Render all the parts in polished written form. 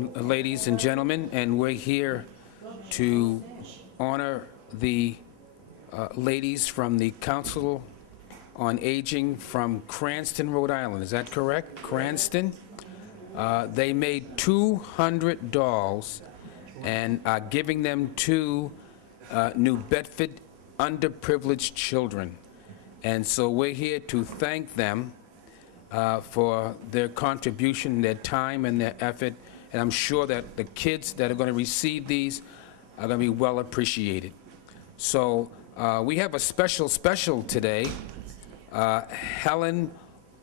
ladies and gentlemen, and we're here to honor the ladies from the Council on Aging from Cranston, Rhode Island. Is that correct? Cranston? They made 200 dolls and are giving them to New Bedford underprivileged children. And so we're here to thank them for their contribution, their time, and their effort. And I'm sure that the kids that are going to receive these are going to be well appreciated. So we have a special today. Helen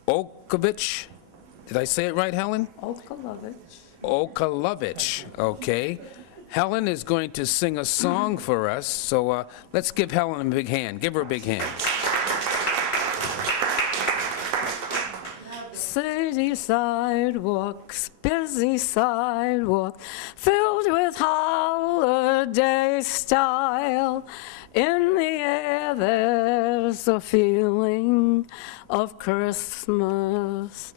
Okovich. Did I say it right, Helen? Okalovich, okay. Helen is going to sing a song for us, so let's give Helen a big hand. Give her a big hand. City sidewalks, busy sidewalks, filled with holiday style. In the air there's a feeling of Christmas.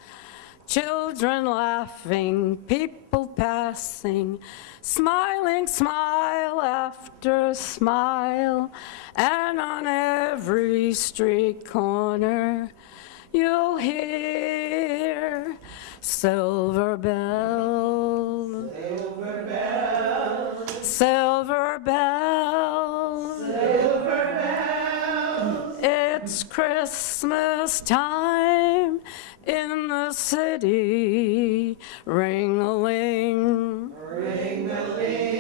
Children laughing, people passing, smiling smile after smile. And on every street corner you'll hear silver bells, silver bells, silver bells, silver bells. It's Christmas time in the city. Ring-a-ling, ring-a-ling.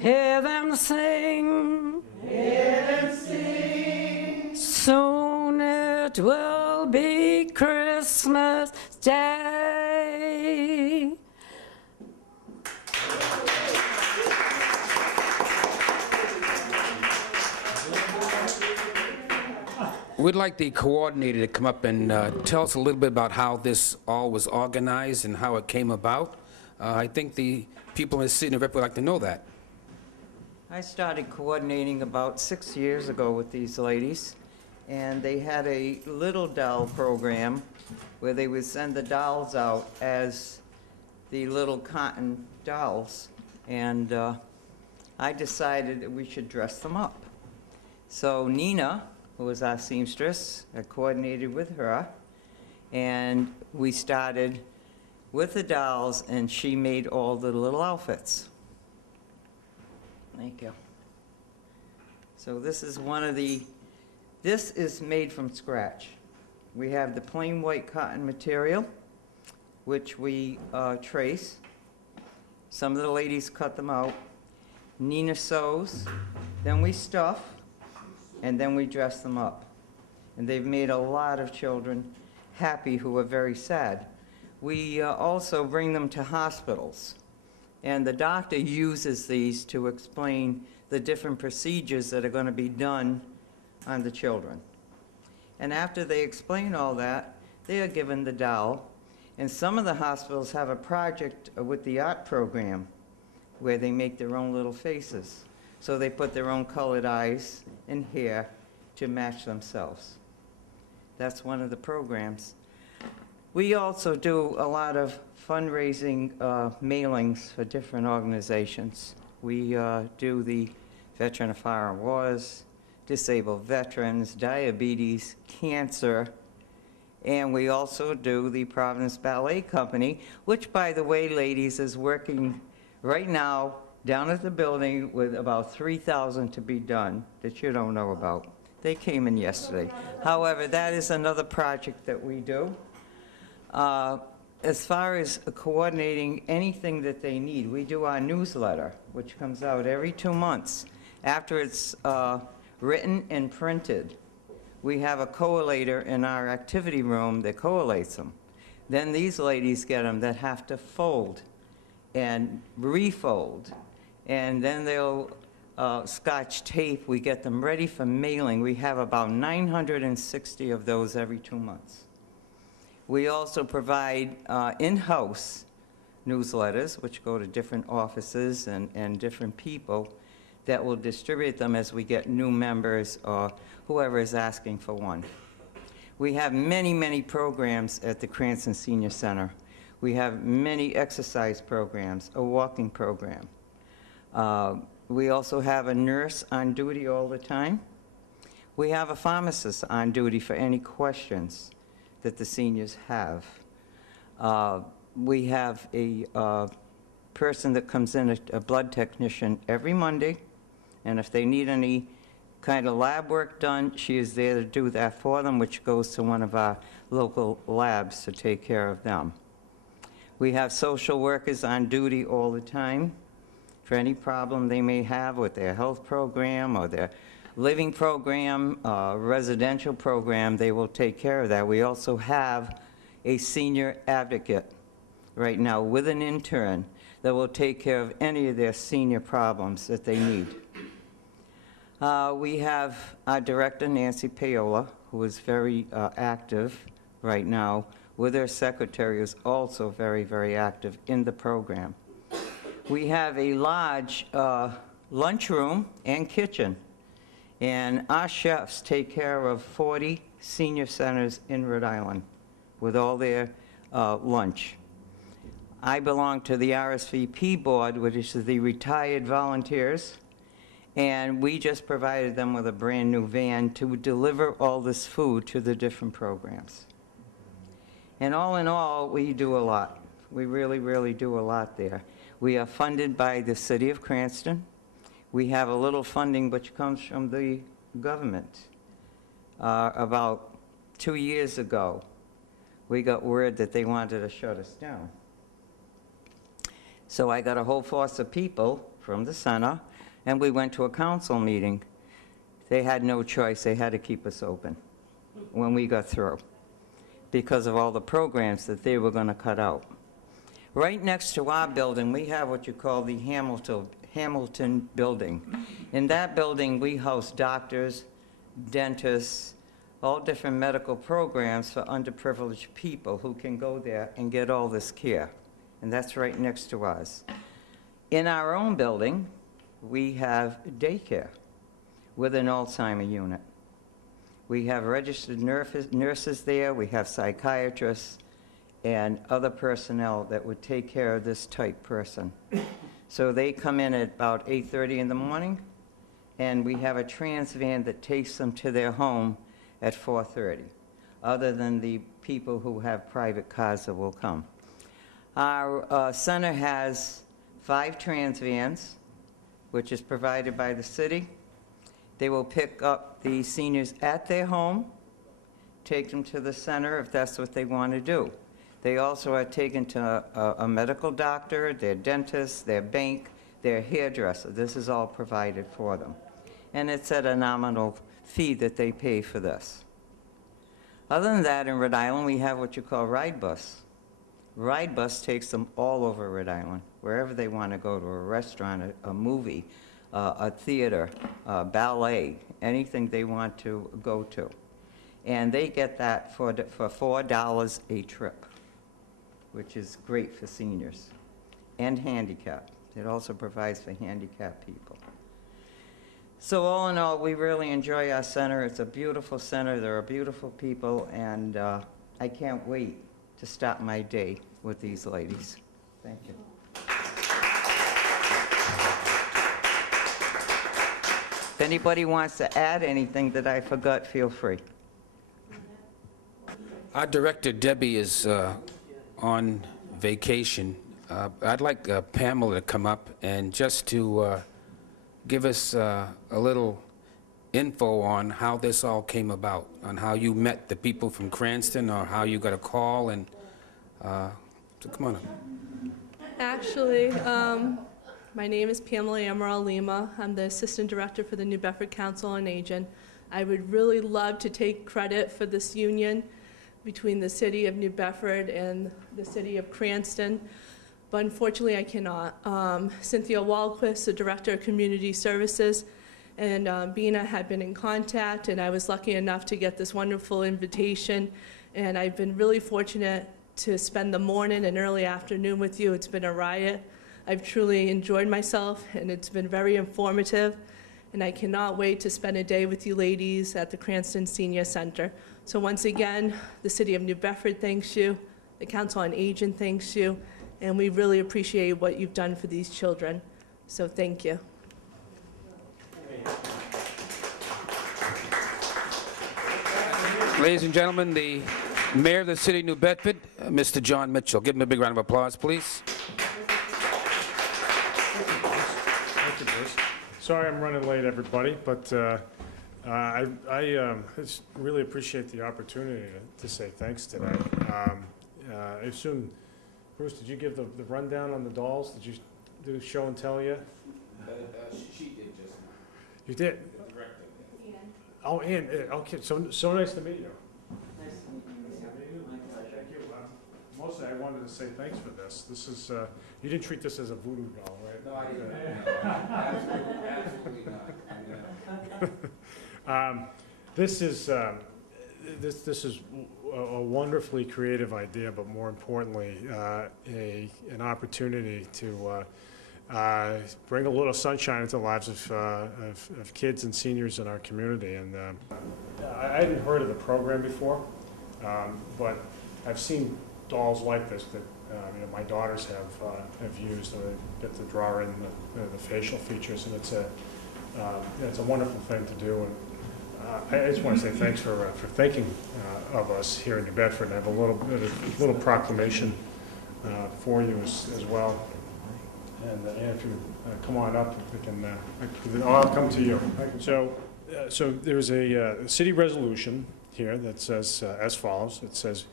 Hear them sing, hear them sing. Soon it will be Christmas Day. We'd like the coordinator to come up and tell us a little bit about how this all was organized and how it came about. I think the people in the city of Bedford would like to know that. I started coordinating about 6 years ago with these ladies, and they had a little doll program where they would send the dolls out as the little cotton dolls, and I decided that we should dress them up. So Nina, who was our seamstress, I coordinated with her, and we started with the dolls, and she made all the little outfits. Thank you. So this is one of the, this is made from scratch. We have the plain white cotton material, which we trace. Some of the ladies cut them out. Nina sews, then we stuff, and then we dress them up. And they've made a lot of children happy who are very sad. We also bring them to hospitals, and the doctor uses these to explain the different procedures that are going to be done on the children. And after they explain all that, they are given the doll. And some of the hospitals have a project with the art program where they make their own little faces. So they put their own colored eyes and hair to match themselves. That's one of the programs. We also do a lot of fundraising mailings for different organizations. We do the Veteran of Foreign Wars, Disabled Veterans, Diabetes, Cancer, and we also do the Providence Ballet Company, which, by the way, ladies, is working right now down at the building with about 3,000 to be done that you don't know about. They came in yesterday. However, that is another project that we do. As far as coordinating anything that they need, we do our newsletter, which comes out every 2 months. After it's written and printed, we have a collator in our activity room that collates them. Then these ladies get them that have to fold and refold, and then they'll Scotch tape. We get them ready for mailing. We have about 960 of those every 2 months. We also provide in-house newsletters, which go to different offices and different people that will distribute them as we get new members or whoever is asking for one. We have many, many programs at the Cranston Senior Center. We have many exercise programs, a walking program. We also have a nurse on duty all the time. We have a pharmacist on duty for any questions that the seniors have. We have a person that comes in, a blood technician, every Monday, and if they need any kind of lab work done, she is there to do that for them, which goes to one of our local labs to take care of them. We have social workers on duty all the time for any problem they may have with their health program or their living program, residential program. They will take care of that. We also have a senior advocate right now with an intern that will take care of any of their senior problems that they need. We have our director, Nancy Paola, who is very active right now, with her secretary, who's also very, very active in the program. We have a large lunchroom and kitchen, and our chefs take care of 40 senior centers in Rhode Island with all their lunch. I belong to the RSVP board, which is the retired volunteers, and we just provided them with a brand-new van to deliver all this food to the different programs. And all in all, we do a lot. We really, really do a lot there. We are funded by the city of Cranston. We have a little funding which comes from the government. About 2 years ago, we got word that they wanted to shut us down. So I got a whole force of people from the center, and we went to a council meeting. They had no choice. They had to keep us open when we got through because of all the programs that they were going to cut out. Right next to our building, we have what you call the Hamilton Building. In that building, we house doctors, dentists, all different medical programs for underprivileged people who can go there and get all this care. And that's right next to us. In our own building, we have daycare with an Alzheimer unit. We have registered nurses there, we have psychiatrists, and other personnel that would take care of this type person. So they come in at about 8:30 in the morning, and we have a trans van that takes them to their home at 4:30, other than the people who have private cars that will come. Our center has 5 trans vans, which is provided by the city. They will pick up the seniors at their home, take them to the center if that's what they want to do. They also are taken to a medical doctor, their dentist, their bank, their hairdresser. This is all provided for them. And it's at a nominal fee that they pay for this. Other than that, in Rhode Island, we have what you call Ride Bus. Ride Bus takes them all over Rhode Island, wherever they want to go, to a restaurant, a movie, a theater, ballet, anything they want to go to. And they get that for $4 a trip, which is great for seniors and handicapped. It also provides for handicapped people. So all in all, we really enjoy our center. It's a beautiful center. There are beautiful people, and I can't wait to start my day with these ladies. Thank you. If anybody wants to add anything that I forgot, feel free. Our director, Debbie, is on vacation. I'd like Pamela to come up and just to give us a little info on how this all came about, on how you met the people from Cranston, or how you got a call, and so come on up. Actually, my name is Pamela Amaral Lima. I'm the Assistant Director for the New Bedford Council on Aging. I would really love to take credit for this union between the City of New Bedford and the City of Cranston, but unfortunately I cannot. Cynthia Walquist, the Director of Community Services, and Bina had been in contact, and I was lucky enough to get this wonderful invitation, and I've been really fortunate to spend the morning and early afternoon with you. It's been a riot. I've truly enjoyed myself, and it's been very informative, and I cannot wait to spend a day with you ladies at the Cranston Senior Center. So once again, the City of New Bedford thanks you. The Council on Aging thanks you, and we really appreciate what you've done for these children. So thank you. Ladies and gentlemen, the Mayor of the City of New Bedford, Mr. John Mitchell. Give him a big round of applause, please. Thank you, Bruce. Sorry I'm running late, everybody, but I just really appreciate the opportunity to say thanks today. I assume, Bruce, did you give the rundown on the dolls? Did you do show and tell yet? She did just. You did? Oh, Ann, okay, so nice to meet you. Nice to meet you. Thank you. Mostly I wanted to say thanks for this. This is, you didn't treat this as a voodoo doll, right? No, I didn't. Absolutely not. This is a wonderfully creative idea, but more importantly, an opportunity to bring a little sunshine into the lives of kids and seniors in our community. And I hadn't heard of the program before, but I've seen dolls like this that my daughters have used. And they get to draw in the facial features, and it's a wonderful thing to do. And I just want to say thanks for thinking of us here in New Bedford. I have a little proclamation for you as well. And if you come on up, we can. I'll come to you. So there's a city resolution here that says as follows. It says,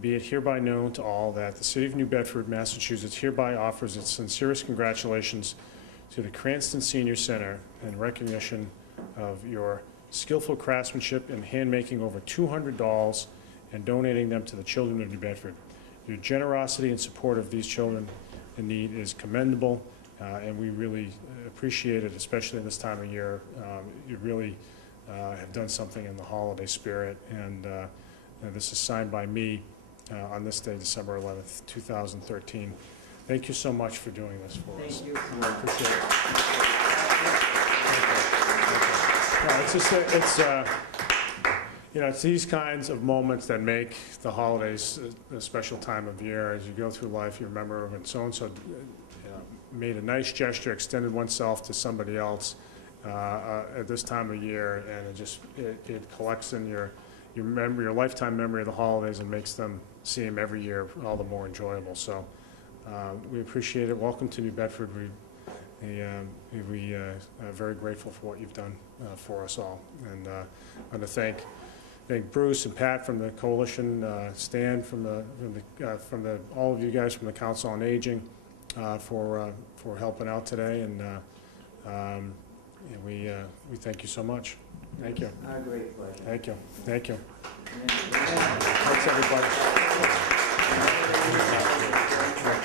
"Be it hereby known to all that the City of New Bedford, Massachusetts, hereby offers its sincerest congratulations to the Cranston Senior Center in recognition of your skillful craftsmanship in handmaking over 200 dolls and donating them to the children of New Bedford. Your generosity and support of these children in need is commendable, and we really appreciate it, especially in this time of year. You really have done something in the holiday spirit, and this is signed by me on this day, December 11th, 2013. Thank you so much for doing this for us. Thank you. Appreciate it. It's these kinds of moments that make the holidays a special time of year. As you go through life, you remember when so-and-so made a nice gesture, extended oneself to somebody else at this time of year, and it collects in your lifetime memory of the holidays and makes them seem every year all the more enjoyable. So we appreciate it. Welcome to New Bedford. We are very grateful for what you've done for us all. And I want to thank Bruce and Pat from the coalition, Stan from all of you guys from the Council on Aging for helping out today. And we thank you so much. Thank you. Our great pleasure. Thank you. Thank you. Thanks, everybody.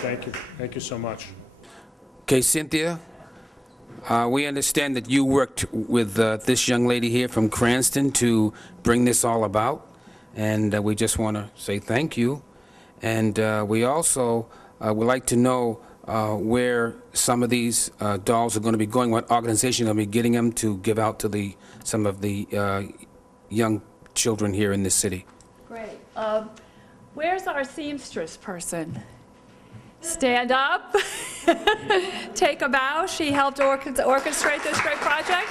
Thank you. Thank you so much. Okay, Cynthia, we understand that you worked with this young lady here from Cranston to bring this all about, and we just want to say thank you. And we also would like to know where some of these dolls are going to be going, what organization are going to be getting them to give out to some of the young children here in this city. Great. Where's our seamstress person? Stand up. Take a bow. She helped orchestrate this great project.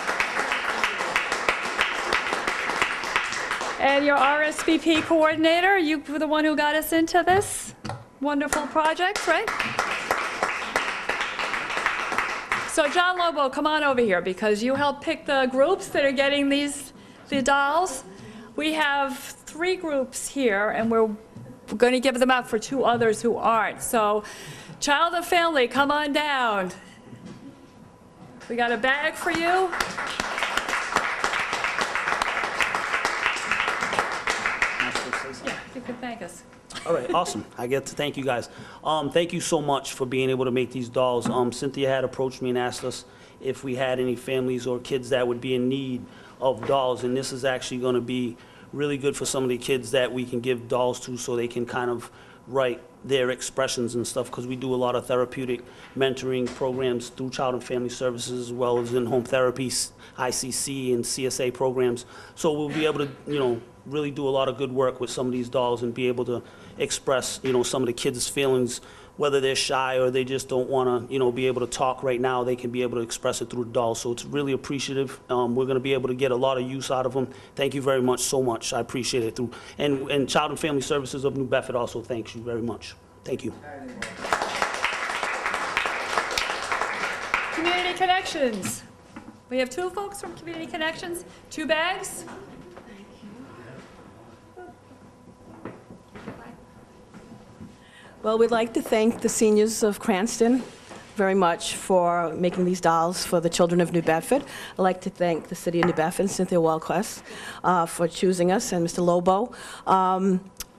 And your RSVP coordinator, you were the one who got us into this wonderful project, right? So John Lobo, come on over here because you helped pick the groups that are getting the dolls. We have 3 groups here, and we're going to give them out for 2 others who aren't. So, child and family, come on down. We got a bag for you. Yeah, you can thank us. All right, awesome. I get to thank you guys. Thank you so much for being able to make these dolls. Cynthia had approached me and asked us if we had any families or kids that would be in need of dolls, and this is actually going to be really good for some of the kids that we can give dolls to so they can kind of write their expressions and stuff, because we do a lot of therapeutic mentoring programs through Child and Family Services as well as in-home therapy, ICC and CSA programs. So we'll be able to, really do a lot of good work with some of these dolls and be able to, express, some of the kids' feelings, whether they're shy or they just don't want to, be able to talk right now, they can be able to express it through the dolls. So it's really appreciative. We're going to be able to get a lot of use out of them. Thank you very much, so much. I appreciate it. And Child and Family Services of New Bedford also thanks you very much. Thank you. Community Connections. We have 2 folks from Community Connections, 2 bags. Well, we'd like to thank the seniors of Cranston very much for making these dolls for the children of New Bedford. I'd like to thank the City of New Bedford and Cynthia Walquist for choosing us, and Mr. Lobo.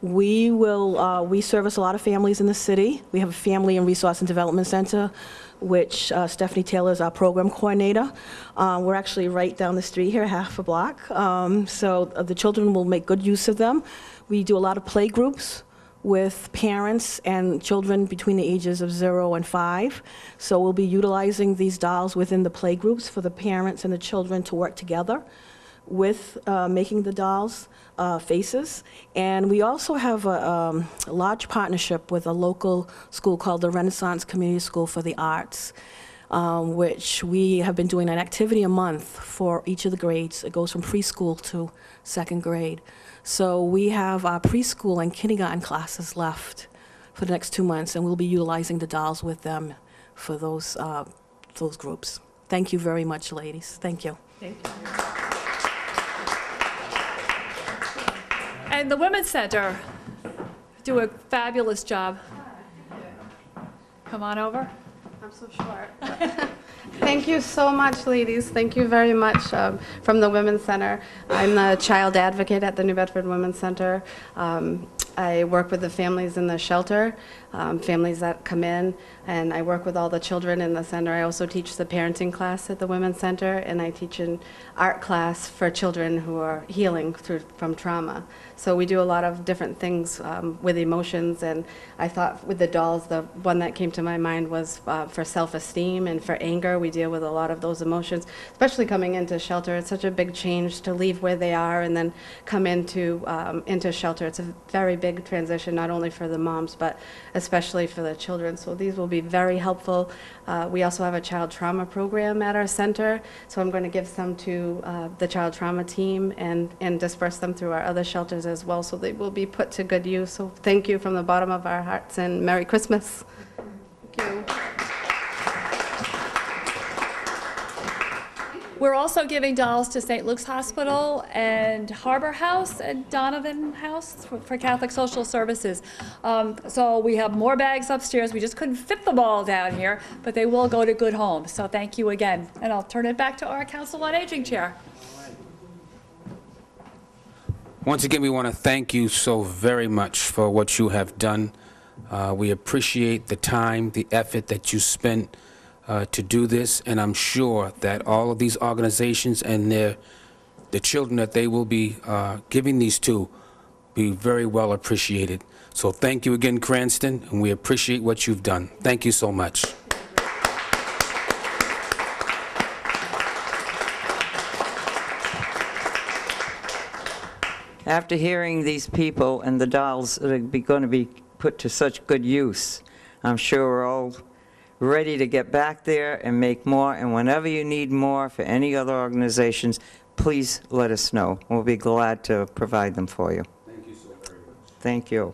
We service a lot of families in the city. We have a Family and Resource and Development Center, which Stephanie Taylor is our program coordinator. We're actually right down the street here, half a block. So the children will make good use of them. We do a lot of play groups with parents and children between the ages of 0 and 5. So we'll be utilizing these dolls within the play groups for the parents and the children to work together with making the dolls faces. And we also have a large partnership with a local school called the Renaissance Community School for the Arts, which we have been doing an activity a month for each of the grades. It goes from preschool to 2nd grade. So we have our preschool and kindergarten classes left for the next 2 months, and we'll be utilizing the dolls with them for those groups. Thank you very much, ladies. Thank you. Thank you. And the Women's Center do a fabulous job. Come on over. I'm so short. Thank you so much, ladies. Thank you very much from the Women's Center. I'm the child advocate at the New Bedford Women's Center. I work with the families in the shelter, families that come in, and I work with all the children in the center. I also teach the parenting class at the Women's Center, and I teach an art class for children who are healing from trauma. So we do a lot of different things with emotions, and I thought with the dolls, the one that came to my mind was for self-esteem and for anger. We deal with a lot of those emotions, especially coming into shelter. It's such a big change to leave where they are and then come into shelter. It's a very big transition, not only for the moms, but especially for the children. So these will be very helpful. We also have a child trauma program at our center, so I'm going to give some to the child trauma team and disperse them through our other shelters as well, so they will be put to good use. So thank you from the bottom of our hearts, and Merry Christmas. Thank you. We're also giving dolls to St. Luke's Hospital and Harbor House and Donovan House for Catholic Social Services. So we have more bags upstairs. We just couldn't fit them all down here, but they will go to good homes. So thank you again. And I'll turn it back to our Council on Aging Chair. Once again, we want to thank you so very much for what you have done. We appreciate the time, the effort that you spent to do this, and I'm sure that all of these organizations and the children that they will be giving these to be very well appreciated. So thank you again, Cranston, and we appreciate what you've done. Thank you so much. After hearing these people and the dolls that are going to be put to such good use, I'm sure we're all ready to get back there and make more. And whenever you need more for any other organizations, please let us know. We'll be glad to provide them for you. Thank you so very much. Thank you.